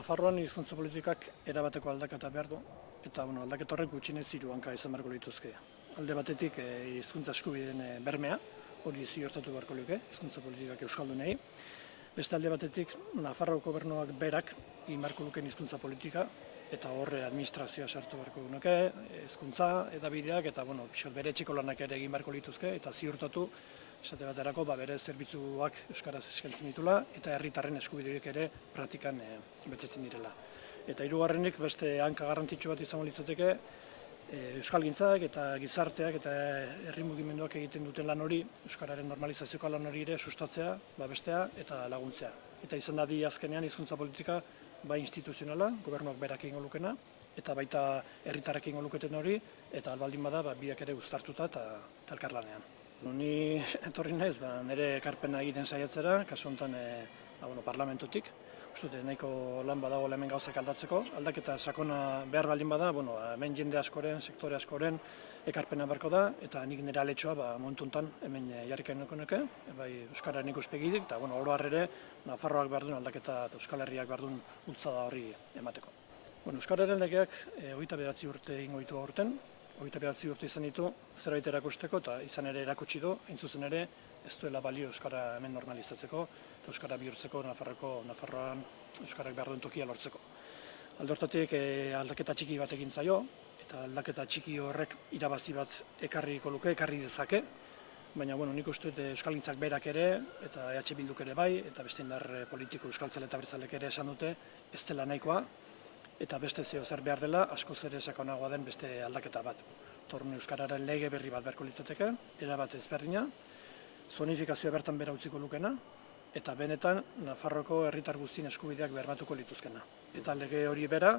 Nafarroan hizkuntza politikak erabateko aldaketa behar du, eta aldaketa horrek gutxienez hiru hanka izan beharko lituzke. Alde batetik hizkuntza eskubideen bermea, hori ziurtatu beharko luke, hizkuntza politikak euskaldunei. Beste alde batetik, Nafarroako gobernuak berak egin beharko lukeen hizkuntza politika, eta horre administrazioa sartu beharko nuke, hizkuntza, edabideak, eta bere etxeko lanak ere egin beharko lituzke, eta ziurtatu, esate baterako bere zerbitzuak euskaraz eskaintzen ditula eta herritarren eskubideak ere praktikan betetzen direla. Eta hirugarrenik beste hanka garrantzitsu bat izango litzateke euskalgintzak eta gizarteak eta herri mugimenduak egiten duten lan hori, euskararen normalizazioko lan hori ere sustatzea, babestea eta laguntzea. Eta izan da azkenean hizkuntza politika bai instituzionala, gobernuak berak egingo lukena, eta baita herritarrek egingo luketen hori, eta albaldin bada biak ere uztartuta eta elkarlanean. Ni etorri naiz, nire ekarpena egiten saiatzera, kasu honetan parlamentutik. Uste nahiko lan badago hemen gauzak aldatzeko. Aldaketa sakona behar baldin bada, hemen jende askoren, sektore askoren ekarpena beharko da, eta nik nire aletxoa momentu honetan hemen jarrikain nuke, bai euskararen ikuspegitik, eta oro har ere Nafarroak behar duen aldaketa eta Euskal Herriak behar duen bultzada horri emateko. Euskararen legeak 29 urte egingo ditu aurten. 29 urte izan ditu zerbait erakusteko eta izan ere erakutsi du, hain zuzen ere ez duela balio euskara hemen normalizatzeko eta euskara bihurtzeko Nafarroan euskarak behar duen tokia lortzeko. Alde horretatik aldaketa txiki bat egin zaio eta aldaketa txiki horrek irabazi bat ekarri dezake, baina nik uste dut euskalgintzak berak ere eta EH Bilduk ere bai eta beste indar politiko euskaltzale eta abertzaleek ere esan dute ez dela nahikoa, eta beste zer behar dela, askoz ere sakonagoa den beste aldaketa bat. Torne euskararen lege berri bat beharko litzateke, erabat ezberdina, zonifikazioa bertan bera utziko lukena, eta benetan Nafarroko herritar guztien eskubideak bermatuko lituzkena. Eta lege hori bera,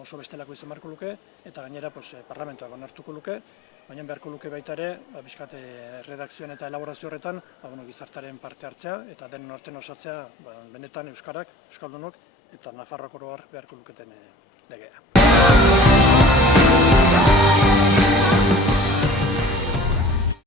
oso bestelako izan beharko luke, eta gainera parlamentoak onartuko luke, baina beharko luke baita ere, bizkat redakzioan eta elaborazio horretan, gizartaren parte hartzea, eta denen artean osatzea, benetan euskarak, euskaldunok, eta Nafarroako oro har beharko luketen legea.